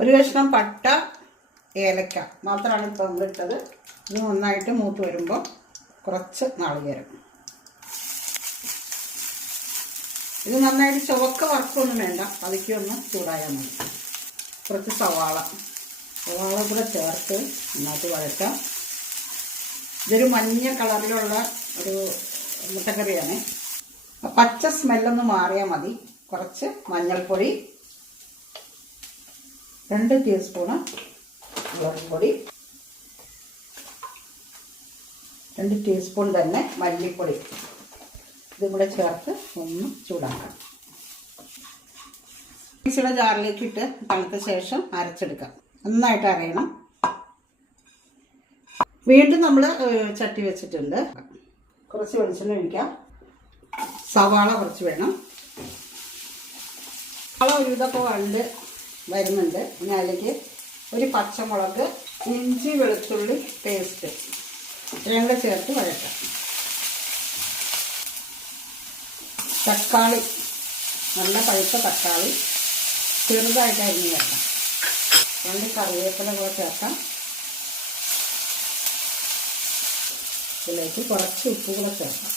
ഒരു കഷ്ണം പട്ട ഏലക്ക മാത്രമാണ് ഇപ്പോൾ നമ്മൾ ഇട്ടത്. ഇത് നന്നായിട്ട് മൂത്ത് വരുമ്പോൾ കുറച്ച് നാളികേരം. ഇത് നന്നായിട്ട് ചുവക്ക വറുക്കൊന്നും വേണ്ട. പതുക്കെ ഒന്ന് ചൂടായാൽ മതി. കുറച്ച് സവാള. സവാള കൂടെ ചേർത്ത് നന്നായിട്ട് വഴറ്റാം. ഇതൊരു മഞ്ഞ കളറിലുള്ള ഒരു മുട്ടക്കറിയാണ്. പച്ച സ്മെല്ലൊന്ന് മാറിയാൽ മതി. കുറച്ച് മഞ്ഞൾപ്പൊടി രണ്ട് ടീസ്പൂണ് മുളക് പൊടി. രണ്ട് ടീസ്പൂൺ തന്നെ മല്ലിപ്പൊടി. ഇതും കൂടെ ചേർത്ത് ഒന്ന് ചൂടാക്കാം മിക്സിയുടെ ജാറിലേക്ക് ഇട്ട് തണുത്ത ശേഷം അരച്ചെടുക്കാം. നന്നായിട്ട് അരയണം. വീണ്ടും നമ്മൾ ചട്ടി വെച്ചിട്ടുണ്ട്. കുറച്ച് വെളിച്ചെണ്ണ ഒഴിക്കാം. സവാള കുറച്ച് വേണം. സവാള ഒരു ഇതൊക്കെ വണ്ട് വരുന്നുണ്ട്. ഇനി അതിലേക്ക് ഒരു പച്ചമുളക് ഇഞ്ചി വെളുത്തുള്ളി പേസ്റ്റ് ഇത്രയും കൂടെ ചേർത്ത് വഴറ്റാം. തക്കാളി നല്ല പഴുത്ത തക്കാളി ചെറുതായിട്ട് അരിഞ്ഞ് വെക്കാം രണ്ട് കറിവേപ്പില കൂടെ ചേർക്കാം. ഇതിലേക്ക് കുറച്ച് ഉപ്പ് കൂടെ ചേർക്കാം.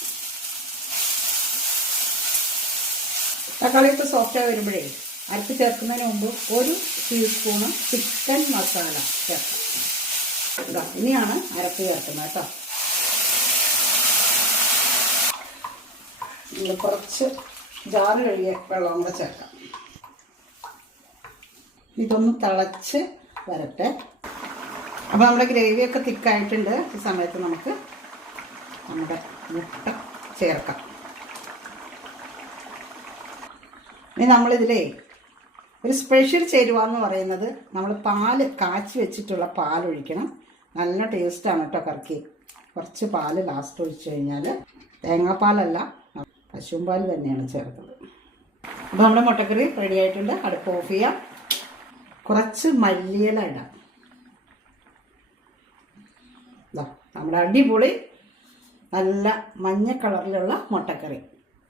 തക്കാളി ഇപ്പോൾ സോഫ്റ്റായി വരുമ്പോഴേ അരപ്പ് ചേർക്കുന്നതിന് മുമ്പ് ഒരു ടീസ്പൂണ് ചിക്കൻ മസാല ചേർക്കാം. ഇനിയാണ് അരപ്പ് ചേർക്കുന്നത് കേട്ടോ. കുറച്ച് ജാറ് കഴുകിയ വെള്ളം കൂടെ ചേർക്കാം. ഇതൊന്ന് തിളച്ച് വരട്ടെ. അപ്പോൾ നമ്മുടെ ഗ്രേവിയൊക്കെ തിക്കായിട്ടുണ്ട് ഈ സമയത്ത് നമുക്ക് നമ്മുടെ മുട്ട ചേർക്കാം. ഇനി നമ്മളിതിലേ ഒരു സ്പെഷ്യൽ ചേരുവ എന്ന് പറയുന്നത് നമ്മൾ പാൽ കാച്ചി വെച്ചിട്ടുള്ള പാൽ ഒഴിക്കണം നല്ല ടേസ്റ്റാണ് കേട്ടോ കറക്കി. കുറച്ച് പാൽ ലാസ്റ്റ് ഒഴിച്ചു കഴിഞ്ഞാൽ തേങ്ങാപ്പാലല്ല പശുമ്പാൽ പാൽ തന്നെയാണ് ചേർത്തത്. അപ്പോൾ നമ്മുടെ മുട്ടക്കറി റെഡി ആയിട്ടുണ്ട്. അടുപ്പ് ഓഫ് ചെയ്യാം. കുറച്ച് മല്ലിയില ഇടാം. നമ്മുടെ അടിപൊളി നല്ല മഞ്ഞ കളറിലുള്ള മുട്ടക്കറി.